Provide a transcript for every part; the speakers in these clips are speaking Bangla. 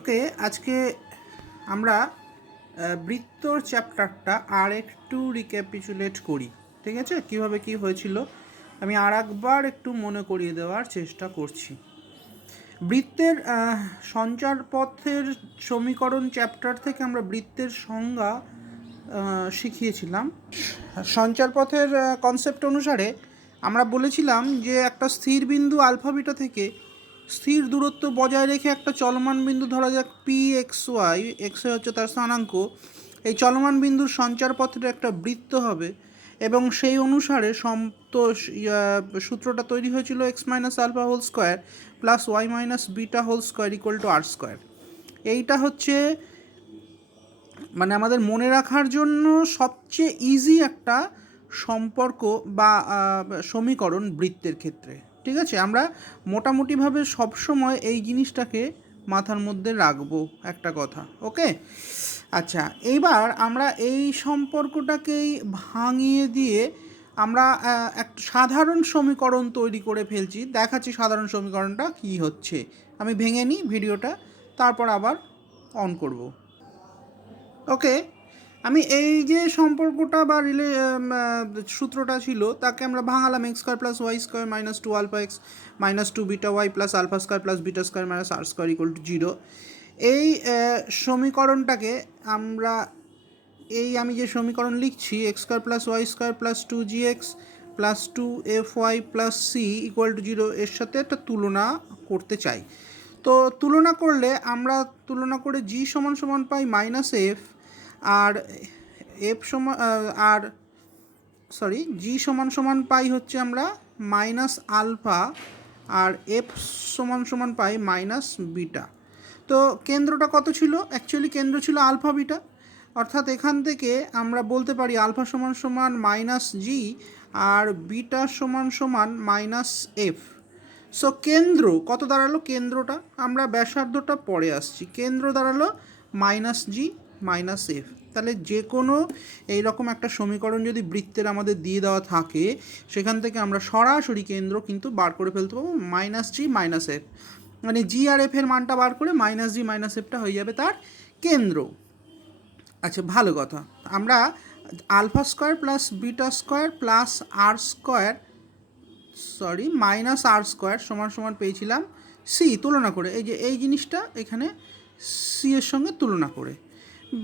ওকে, আজকে আমরা বৃত্তর চ্যাপ্টারটা আর একটু রিক্যাপিচুলেট করি। ঠিক আছে, কিভাবে কি হয়েছিল আমি আর একবার একটু মনে করিয়ে দেওয়ার চেষ্টা করছি। বৃত্তের সঞ্চারপথের সমীকরণ চ্যাপ্টার থেকে আমরা বৃত্তের সংজ্ঞা শিখিয়েছিলাম। সঞ্চারপথের কনসেপ্ট অনুসারে আমরা বলেছিলাম যে একটা স্থির বিন্দু আলফা বিটা থেকে স্থির দূরত্ব বজায় রেখে একটা চলমান বিন্দু ধরা যাক পি এক্স ওয়াই, এক্স হচ্ছে তার স্থানাঙ্ক, এই চলমান বিন্দুর সঞ্চারপথের একটা বৃত্ত হবে এবং সেই অনুসারে সূত্রটা তৈরি হয়েছিল x minus alpha whole square plus y minus beta whole square equal to r square. এইটা হচ্ছে মানে আমাদের মনে রাখার জন্য সবচেয়ে ইজি একটা সম্পর্ক বা সমীকরণ বৃত্তের ক্ষেত্রে। ঠিক আছে, আমরা মোটামুটিভাবে সবসময় এই জিনিসটাকে মাথার মধ্যে রাখবো একটা কথা। ওকে, আচ্ছা, এইবার আমরা এই সম্পর্কটাকেই ভাঙিয়ে দিয়ে আমরা একটা সাধারণ সমীকরণ তৈরি করে ফেলছি। দেখাচ্ছি সাধারণ সমীকরণটা কী হচ্ছে। আমি ভেঙে নিই ভিডিওটা, তারপর আবার অন করব। ওকে, আমি এই যে সম্পর্কটা বা সূত্রটা ছিল তাকে আমরা ভাঙালাম x square plus y square minus two alpha x minus two beta y plus alpha square plus beta square minus r square equal to zero. এই সমীকরণটাকে আমরা আমি যে সমীকরণ লিখছি x square plus y square plus two g x plus two f y plus c equal to zero, এর সাথে একটা তুলনা করতে চাই। তো তুলনা করলে আমরা তুলনা করে জি সমান সমান পাই মাইনাস এফ, আর এফ সমান আর সরি জি সমান সমান পাই হচ্ছে আমরা মাইনাস আলফা, আর এফ সমান সমান পাই মাইনাস বিটা। তো কেন্দ্রটা কত ছিল? অ্যাকচুয়ালি কেন্দ্র ছিল আলফা বিটা, অর্থাৎ এখান থেকে আমরা বলতে পারি আলফা সমান সমান মাইনাস জি আর বিটা সমান সমান মাইনাস এফ। সো কেন্দ্র কত দাঁড়ালো? কেন্দ্রটা আমরা ব্যাসার্ধটা পরে আসছি, কেন্দ্র দাঁড়ালো মাইনাস জি মাইনাস এফ। তাহলে যে কোনো এইরকম একটা সমীকরণ যদি বৃত্তের আমাদের দিয়ে দেওয়া থাকে সেখান থেকে আমরা সরাসরি কেন্দ্র কিন্তু বার করে ফেলতে পারবো মাইনাস জি মাইনাস এফ, মানে জি আর এফের মানটা বার করে মাইনাস জি মাইনাস এফটা হয়ে যাবে তার কেন্দ্র। আচ্ছা, ভালো কথা। আমরা alpha square plus beta square plus r square minus r square সমান সমান পেয়েছিলাম সি, তুলনা করে এই যে এই জিনিসটা এখানে সি এর সঙ্গে তুলনা করে।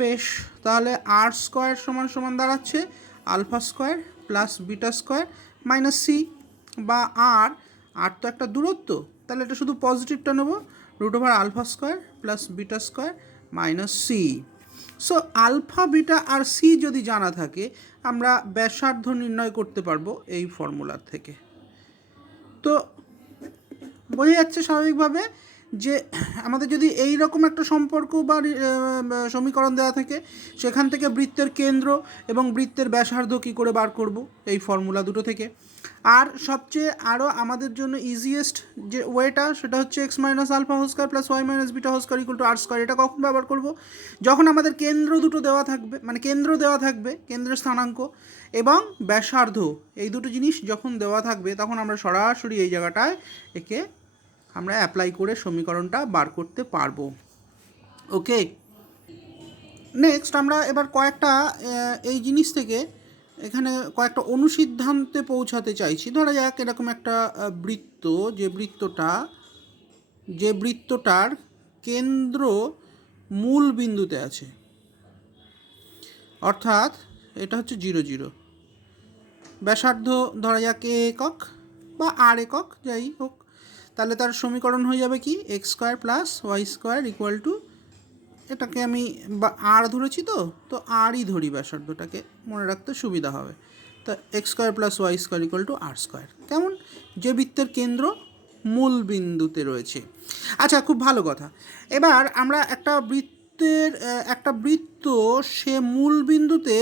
বেশ, তাহলে আর স্কোয়ার সমান সমান দাঁড়াচ্ছে alpha square plus beta square minus c, বা আর তো একটা দূরত্ব, তাহলে এটা শুধু পজিটিভটা নেব, root over alpha square plus beta square minus c. So alpha beta আর সি যদি জানা থাকে আমরা ব্যাসার্ধ নির্ণয় করতে পারবো এই ফর্মুলার থেকে। তো বোঝা যাচ্ছে স্বাভাবিকভাবে যে আমাদের যদি এই রকম একটা সম্পর্ক বা সমীকরণ দেওয়া থাকে সেখান থেকে বৃত্তের কেন্দ্র এবং বৃত্তের ব্যাসার্ধ কী করে বার করব এই ফর্মুলা দুটো থেকে। আর সবচেয়ে আরও আমাদের জন্য ইজিয়েস্ট যে ওয়েটা সেটা হচ্ছে x minus alpha whole square plus y minus beta whole square equal to r square. এটা কখন ব্যবহার করব? যখন আমাদের কেন্দ্র দুটো দেওয়া থাকবে, মানে কেন্দ্র দেওয়া থাকবে, কেন্দ্রের স্থানাঙ্ক এবং ব্যাসার্ধ, এই দুটো জিনিস যখন দেওয়া থাকবে তখন আমরা সরাসরি এই জায়গাটায় একে আমরা অ্যাপ্লাই করে সমীকরণটা বার করতে পারবো। ওকে, নেক্সট আমরা এবার কয়েকটা এই জিনিস থেকে এখানে কয়েকটা অনুসিদ্ধান্তে পৌঁছাতে চাইছি। ধরা যাক এরকম একটা বৃত্ত, যে বৃত্তটার কেন্দ্র মূল বিন্দুতে আছে, অর্থাৎ এটা হচ্ছে 0 0, ব্যাসার্ধ ধরা যাক এ একক বা আর একক যাই হোক, তাহলে তার সমীকরণ হয়ে যাবে কি x square plus y square equal to, এটাকে আমি আর ধরেছি তো আরই ধরি, ব্যাসার্ধটাকে মনে রাখতে সুবিধা হবে। তো x square plus y square equal to r square. কেমন? যে বৃত্তের কেন্দ্র মূল বিন্দুতে রয়েছে। আচ্ছা, খুব ভালো কথা। এবার আমরা একটা বৃত্ত সে মূল বিন্দুতে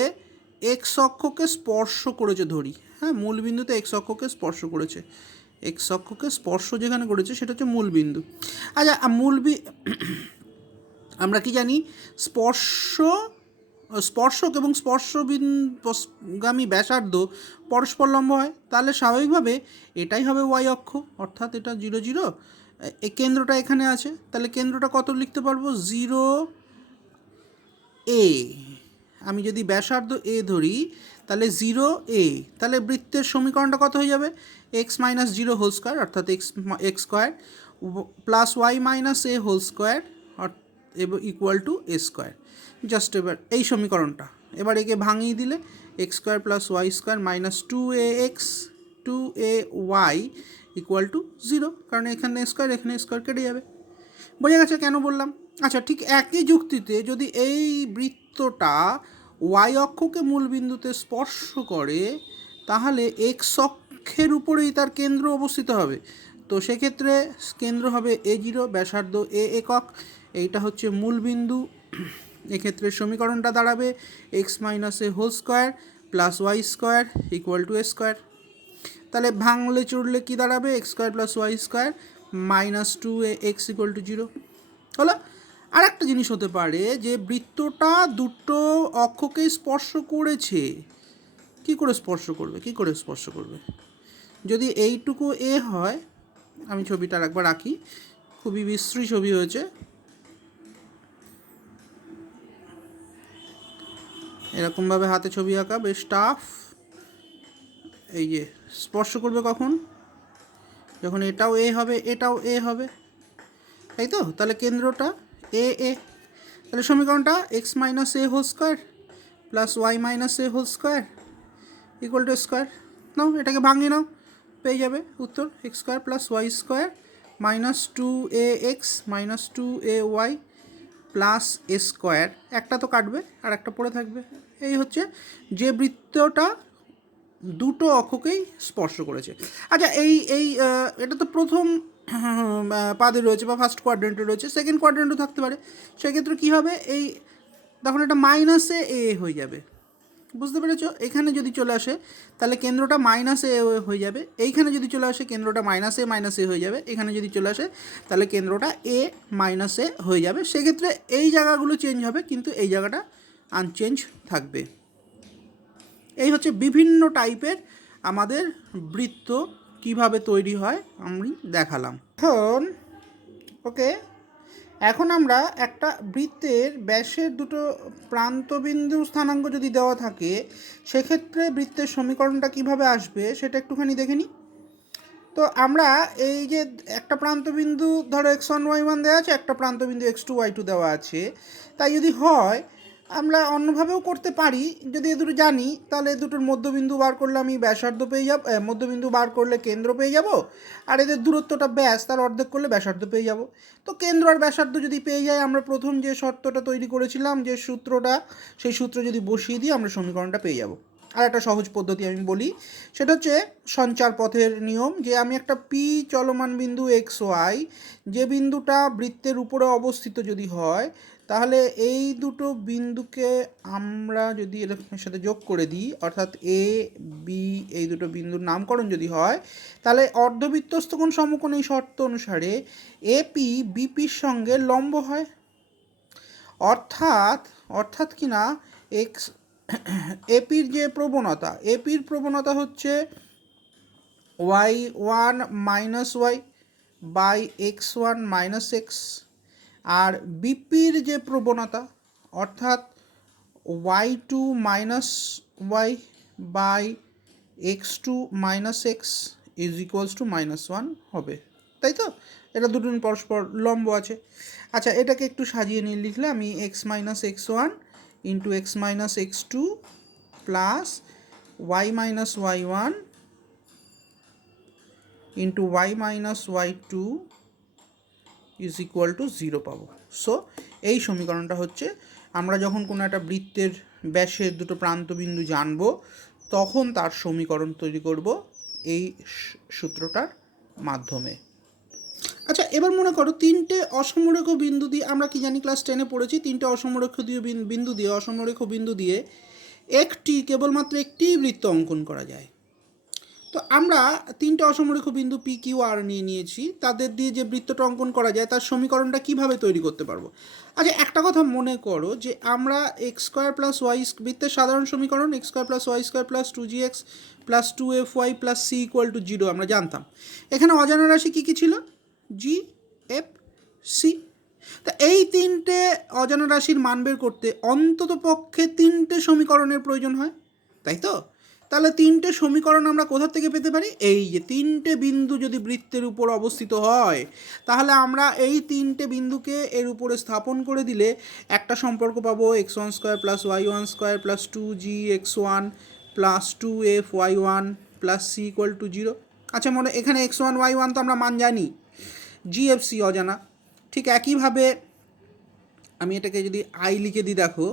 এক্স অক্ষকে স্পর্শ করেছে ধরি। হ্যাঁ, মূল বিন্দুতে এক্স অক্ষকে স্পর্শ করেছে, এক্স অক্ষকে স্পর্শ যেখানে করেছে সেটা হচ্ছে মূল বিন্দু। আচ্ছা, আমরা কি জানি স্পর্শক এবং স্পর্শগামী ব্যাসার্ধ পরস্পর লম্ব হয়, তাহলে স্বাভাবিকভাবে এটাই হবে ওয়াই অক্ষ, অর্থাৎ এটা 0 0, এই কেন্দ্রটা এখানে আছে, তাহলে কেন্দ্রটা কত লিখতে পারবো, 0 a। আমি যদি ব্যাসার্ধ এ ধরি তাহলে 0 a, তাহলে বৃত্তের সমীকরণটা কত হয়ে যাবে, এক্স মাইনাস 0 হোল স্কোয়ার অর্থাৎ x square plus y minus a whole square equal to a square. Just এবার এই সমীকরণটা এবার একে ভাঙিয়ে দিলে x square plus y square minus 2ax 2ay equal to 0, কারণ এখানে স্কোয়ার এখানে স্কোয়ার কেটে যাবে। বোঝা গেছে কেন বললাম? আচ্ছা, ঠিক একই যুক্তিতে যদি এই বৃত্তটা ওয়াই অক্ষকে মূল বিন্দুতে স্পর্শ করে তাহলে এক্স অক্ষের উপরেই তার কেন্দ্র অবস্থিত হবে। তো সেক্ষেত্রে কেন্দ্র হবে a0, ব্যাসার্ধ a একক, এইটা হচ্ছে মূল বিন্দু। এক্ষেত্রে সমীকরণটা দাঁড়াবে x minus a whole square plus y square equal to a square. তাহলে ভাঙলে চুড়লে কী দাঁড়াবে, x square plus y square minus 2ax equal to 0 হলো। আর একটা জিনিস হতে পারে যে বৃত্তটা দুটো অক্ষকেই স্পর্শ করেছে। কি করে স্পর্শ করবে? যদি এইটুকু এ হয়, আমি ছবিটা একবার আঁকি, খুবই বিশ্রী ছবি হয়েছে, এরকমভাবে হাতে ছবি আঁকা বেশ টাফ। এই যে স্পর্শ করবে কখন, যখন এটাও এ হবে এটাও এ হবে, তাই তো? তাহলে কেন্দ্রটা এ এ, তাহলে সমীকরণটা x minus a whole square plus y minus a whole square equal to square. নাও এটাকে ভাঙিয়ে নাও, পেয়ে যাবে উত্তর x square plus y square minus 2ax minus 2ay plus a square. একটা তো কাটবে আর একটা পড়ে থাকবে। এই হচ্ছে যে বৃত্তটা দুটো অক্ষকেই স্পর্শ করেছে। আচ্ছা, এটা তো প্রথম পাদে রয়েছে বা ফার্স্ট কোয়াড্রেন্টে রয়েছে, সেকেন্ড কোয়াড্রেন্টও থাকতে পারে। সেক্ষেত্রে কী হবে, এই তখন এটা মাইনাসে এ হয়ে যাবে, বুঝতে পেরেছো? এখানে যদি চলে আসে তাহলে কেন্দ্রটা মাইনাসে এ হয়ে যাবে, এইখানে যদি চলে আসে কেন্দ্রটা মাইনাস এ হয়ে যাবে, এখানে যদি চলে আসে তাহলে কেন্দ্রটা এ মাইনাস এ হয়ে যাবে। সেক্ষেত্রে এই জায়গাগুলো চেঞ্জ হবে কিন্তু এই জায়গাটা আনচেঞ্জ থাকবে। এই হচ্ছে বিভিন্ন টাইপের আমাদের বৃত্ত কিভাবে তৈরি হয় আমি দেখালাম। এখন আমরা একটা বৃত্তের ব্যাসের দুটো প্রান্তবিন্দু স্থানাঙ্ক যদি দেওয়া থাকে সেক্ষেত্রে বৃত্তের সমীকরণটা কিভাবে আসবে সেটা একটুখানি দেখে নিই। তো আমরা এই যে একটা প্রান্তবিন্দু ধরো x1 y1 দেওয়া আছে, একটা প্রান্তবিন্দু x2 y2 দেওয়া আছে, তাই যদি হয় আমরা অন্যভাবেও করতে পারি। যদি এ দুটো জানি তাহলে দুটোর মধ্যবিন্দু বার করলে আমি ব্যাসার্ধ পেয়ে যাব, মধ্যবিন্দু বার করলে কেন্দ্র পেয়ে যাব, আর এদের দূরত্বটা ব্যাস তার অর্ধেক করলে ব্যাসার্ধ পেয়ে যাব। তো কেন্দ্র আর ব্যাসার্ধ যদি পেয়ে যাই, আমরা প্রথম যে শর্তটা তৈরি করেছিলাম যে সূত্রটা, সেই সূত্র যদি বসিয়ে দিই আমরা সমীকরণটা পেয়ে যাব। আর একটা সহজ পদ্ধতি আমি বলি, সেটা হচ্ছে সঞ্চার পথের নিয়ম, যে আমি একটা পি চলমান বিন্দু এক্স ওয়াই, যে বিন্দুটা বৃত্তের উপরে অবস্থিত যদি হয় তাহলে এই দুটো বিন্দুকে আমরা যদি এর সাথে যোগ করে দিই, অর্থাৎ এ বি এই দুটো বিন্দুর নামকরণ যদি হয়, তাহলে অর্ধবৃত্তস্থ কোণ সমকোণ এই শর্ত অনুসারে এপি বিপির সঙ্গে লম্ব হয়। অর্থাৎ কি না, এক্স এপির যে প্রবণতা হচ্ছে y1 minus y by x1 minus x, আর বিপির যে প্রবণতা অর্থাৎ y2 minus y by x2 minus x is equals to -1 হবে, তাই তো? এটা দুটো পরস্পর লম্ব আছে। আচ্ছা, এটাকে একটু সাজিয়ে নিয়ে লিখলে আমি x minus x1 into x minus x2 plus y minus y1 into y minus y2 is equal to 0 পাবো। সো এই সমীকরণটা হচ্ছে, আমরা যখন কোনো একটা বৃত্তের ব্যাসের দুটো প্রান্তবিন্দু জানবো তখন তার সমীকরণ তৈরি করব এই সূত্রটার মাধ্যমে। আচ্ছা, এবার মনে করো তিনটে অসমরেখ বিন্দু দিয়ে, আমরা কি জানি ক্লাস 10-এ পড়েছি, তিনটে অসমরেখ বিন্দু দিয়ে কেবলমাত্র একটি বৃত্ত অঙ্কন করা যায়। তো আমরা তিনটে অসমরেখ বিন্দু পি কিউ আর নিয়েছি, তাদের দিয়ে যে বৃত্তটা অঙ্কন করা যায় তার সমীকরণটা কিভাবে তৈরি করতে পারবো। আচ্ছা, একটা কথা মনে করো যে আমরা এক্স স্কোয়ার প্লাস ওয়াই বৃত্তের সাধারণ সমীকরণ x square plus y square plus 2gx plus 2fy plus c equal to 0 আমরা জানতাম। এখানে অজানা রাশি কী কী ছিল, জি এফ সি। তা এই তিনটে অজানা রাশির মান বের করতে অন্তত পক্ষে তিনটে সমীকরণের প্রয়োজন হয়, তাই তো? তাহলে তিনটে সমীকরণ আমরা কোথা থেকে পেতে পারি? এই যে তিনটে বিন্দু যদি বৃত্তের উপর অবস্থিত হয়, তাহলে আমরা এই তিনটে বিন্দুকে এর উপরে স্থাপন করে দিলে একটা সম্পর্ক পাবো x1 square plus y1 square plus 2gx1 plus 2f(y1) plus c equal to 0। আচ্ছা, মনে এখানে x1 y1 তো আমরা মান জানি, gfc অজানা। ঠিক একইভাবে আমি এটাকে যদি আই লিখে দিই, দেখো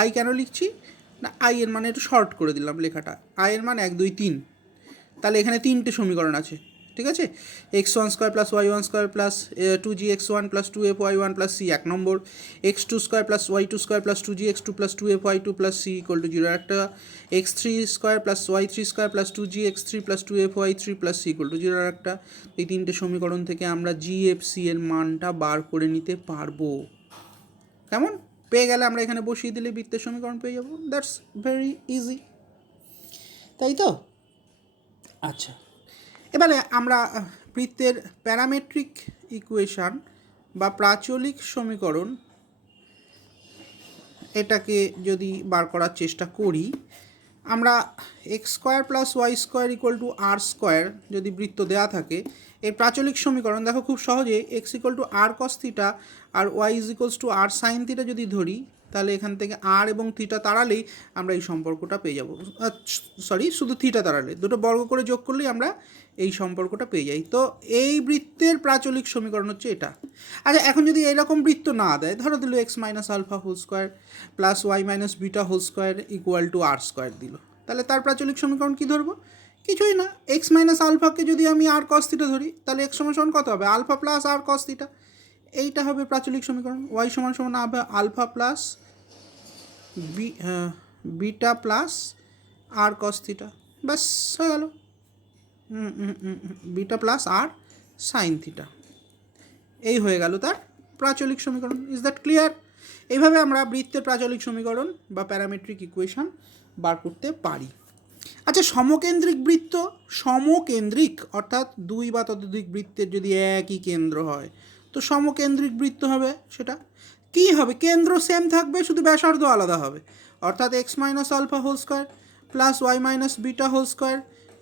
আই কেন লিখছি না, আই এর মানে একটু শর্ট করে দিলাম লেখাটা, আই এর মান 1 2 3। তাহলে এখানে তিনটে সমীকরণ আছে, ঠিক আছে? x1 square plus y1 square plus 2gx1 plus 2f(y1) plus c 1 number, x2 square plus y2 square plus 2gx2 plus 2f(y2) plus c equal to 0। একটা x3 square plus y3 square plus 2gx3 plus 2f(y3) plus c equal to 0। আর একটা, এই তিনটে সমীকরণ থেকে আমরা gfc এর মানটা বার করে নিতে পারবো। কেমন? পেয়ে গেলে আমরা এখানে বসিয়ে দিলে বৃত্তের সমীকরণ পেয়ে যাবো। দ্যাটস ভেরি ইজি, তাই তো? আচ্ছা, এবারে আমরা বৃত্তের প্যারামেট্রিক ইকুয়েশান বা প্রাচলিক সমীকরণ এটাকে যদি বার করার চেষ্টা করি, আমরা x square plus y square equal to r square যদি বৃত্ত দেওয়া থাকে, এই প্রাচলিক সমীকরণ দেখো খুব সহজে x equal to r cos theta r y is equals to r sine theta যদি ধরি, তাহলে এখান থেকে আর এবং থিটা তাড়ালেই আমরা এই সম্পর্কটা পেয়ে যাব। সরি, শুধু থিটা তাড়ালে, দুটো বর্গ করে যোগ করলেই আমরা এই সম্পর্কটা পেয়ে যাই। তো এই বৃত্তের প্রাচলিক সমীকরণ হচ্ছে এটা। আচ্ছা, এখন যদি এরকম বৃত্ত না দেয়, ধরো দিল x minus alpha whole square plus y minus beta whole square equal to r square দিল, তাহলে তার প্রাচলিক সমীকরণ কী ধরবো? কিছুই না, এক্স মাইনাস আলফাকে যদি আমি আর কস থিটা ধরি, তাহলে এক্স সমান সমান কত হবে? আলফা প্লাস আর কস থিটা, এইটা হবে প্রাচলিক সমীকরণ। ওয়াই সমান সমান হবে আলফা প্লাস বিটা প্লাস আর কস থিটা, ব্যাস হয়ে গেল। বিটা প্লাস আর সাইন থিটা, এই হয়ে গেল তার প্রাচলিক সমীকরণ। Is that clear? এইভাবে আমরা বৃত্তের প্রাচলিক সমীকরণ বা প্যারামেট্রিক ইকুয়েশন বার করতে পারি। আচ্ছা, সমকেন্দ্রিক বৃত্ত, সমকেন্দ্রিক অর্থাৎ দুই বা ততোধিক বৃত্তের যদি একই কেন্দ্র হয়, তো সমকেন্দ্রিক বৃত্ত হবে। সেটা কী হবে? কেন্দ্র সেম থাকবে, শুধু ব্যাসার্ধ আলাদা হবে। অর্থাৎ x minus alpha whole square plus y minus beta whole square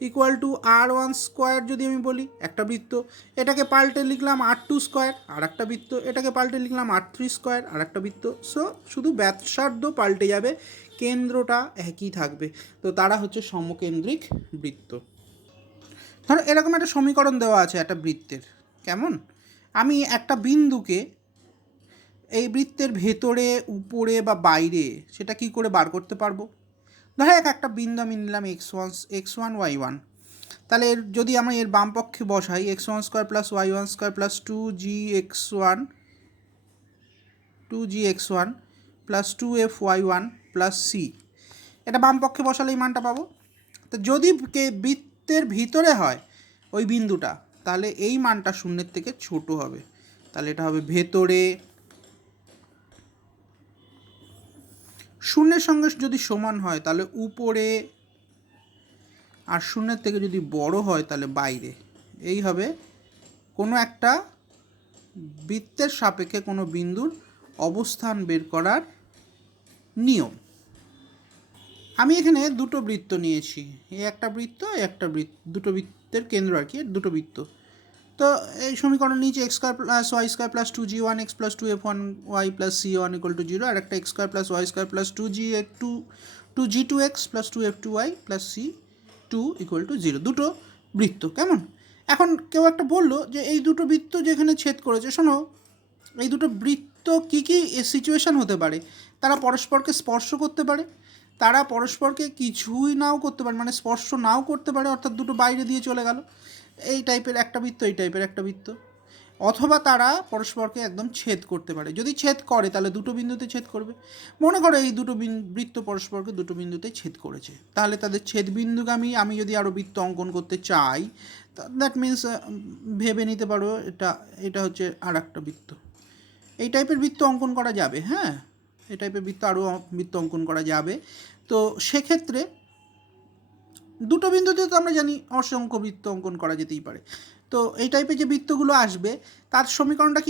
equal to r one square যদি আমি বলি, একটা বৃত্ত। এটাকে পাল্টে লিখলাম আর টু স্কোয়ার, আর একটা বৃত্ত। এটাকে পাল্টে লিখলাম আর থ্রি স্কোয়ার, আর একটা বৃত্ত। সো শুধু ব্যাসার্ধ পাল্টে যাবে, কেন্দ্রটা একই থাকবে। তো তারা হচ্ছে সমকেন্দ্রিক বৃত্ত। ধরো এরকম একটা সমীকরণ দেওয়া আছে একটা বৃত্তের, কেমন? আমি একটা বিন্দুকে এই বৃত্তের ভেতরে, উপরে বা বাইরে, সেটা কি করে বার করতে পারবো? ধরো একটা বিন্দু আমি নিলাম x1 y1, তাহলে যদি আমরা এর বাম পক্ষে বসাই x1 square plus y1 square plus 2gx1 plus 2f(y1) plus c, এটা বাম পক্ষে বসালে এই মানটা পাবো। তো যদি বৃত্তের ভিতরে হয় ওই বিন্দুটা, তাহলে এই মানটা শূন্যের থেকে ছোট হবে, তাহলে এটা হবে ভেতরে। শূন্যের সঙ্গে যদি সমান হয় তাহলে উপরে, আর শূন্যের থেকে যদি বড় হয় তাহলে বাইরে। এই হবে কোনো একটা বৃত্তের সাপেক্ষে কোনো বিন্দুর অবস্থান বের করার নিয়ম। আমি এখানে দুটো বৃত্ত নিয়েছি, এই একটা বৃত্ত, একটা বৃত্ত, দুটো বৃত্তের কেন্দ্র আর কি, দুটো বৃত্ত। তো এই সমীকরণ নিচে x square plus y square plus 2g1x plus 2f(1y) plus c1 equal to 0, আর একটা x square plus y square plus 2g2x plus 2f(2y) plus c2 equal to 0, দুটো বৃত্ত। কেমন? এখন কেউ একটা বললো যে এই দুটো বৃত্ত যেখানে ছেদ করেছে, শোনো, এই দুটো বৃত্ত কী কী সিচুয়েশান হতে পারে? তারা পরস্পরকে স্পর্শ করতে পারে, তারা পরস্পরকে কিছুই নাও করতে পারে, মানে স্পর্শ নাও করতে পারে, অর্থাৎ দুটো বাইরে দিয়ে চলে গেল, এই টাইপের একটা বৃত্ত, এই টাইপের একটা বৃত্ত। অথবা তারা পরস্পরকে একদম ছেদ করতে পারে। যদি ছেদ করে তাহলে দুটো বিন্দুতে ছেদ করবে। মনে করো এই দুটো বৃত্ত পরস্পরকে দুটো বিন্দুতে ছেদ করেছে, তাহলে তাদের ছেদ বিন্দুগামী আমি যদি আরও বৃত্ত অঙ্কন করতে চাই, দ্যাট মিনস ভেবে নিতে পারো এটা হচ্ছে আর একটা বৃত্ত। এই টাইপের বৃত্ত অঙ্কন করা যাবে, হ্যাঁ, এই টাইপের বৃত্ত আরও বৃত্ত অঙ্কন করা যাবে। তো সেক্ষেত্রে দুটো বিন্দুতে তো আমরা জানি অসংখ্য বৃত্ত অঙ্কন করা যেতেই পারে। তো এই টাইপের যে বৃত্তগুলো আসবে তার সমীকরণটা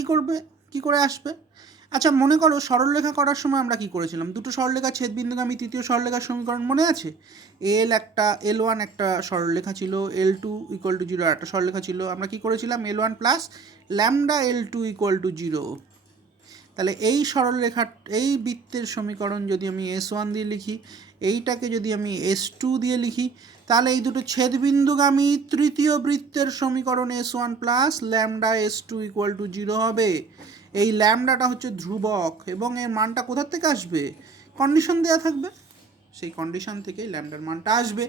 কী করে আসবে? আচ্ছা মনে করো সরলরেখা করার সময় আমরা কি করেছিলাম, দুটো সরলরেখা ছেদবিন্দুগামী তৃতীয় সরলরেখার সমীকরণ মনে আছে? L1 একটা সরলরেখা ছিল, L2 ইকুয়াল টু 0 একটা সরলরেখা ছিল। আমরা কি করেছিলাম, L1 plus lambda L2 equal to 0। তাহলে এই সরলরেখার এই বৃত্তের সমীকরণ যদি আমি S1 দিয়ে লিখি, এইটাকে যদি আমি S2 দিয়ে লিখি, তাহলে এই দুটো ছেদবিন্দুগামী তৃতীয় বৃত্তের সমীকরণ S1 plus lambda S2 equal to 0 হবে। এই ল্যামডাটা হচ্ছে ধ্রুবক এবং এর মানটা কোথার থেকে আসবে, কন্ডিশন দেওয়া থাকবে, সেই কন্ডিশন থেকেই ল্যামডার মানটা আসবে।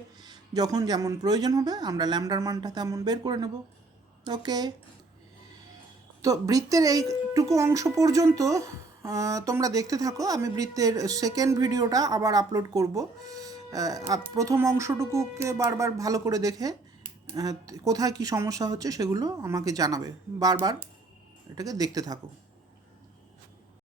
যখন যেমন প্রয়োজন হবে আমরা ল্যামডার মানটা তেমন বের করে নেব। ওকে, তো বৃত্তের এইটুকু অংশ পর্যন্ত তোমরা দেখতে থাকো। আমি বৃত্তের সেকেন্ড ভিডিওটা আবার আপলোড করব। প্রথম অংশটুকুকে বারবার ভালো করে দেখে কোথায় কি সমস্যা হচ্ছে সেগুলো আমাকে জানাবে, বারবার এটাকে দেখতে থাকো।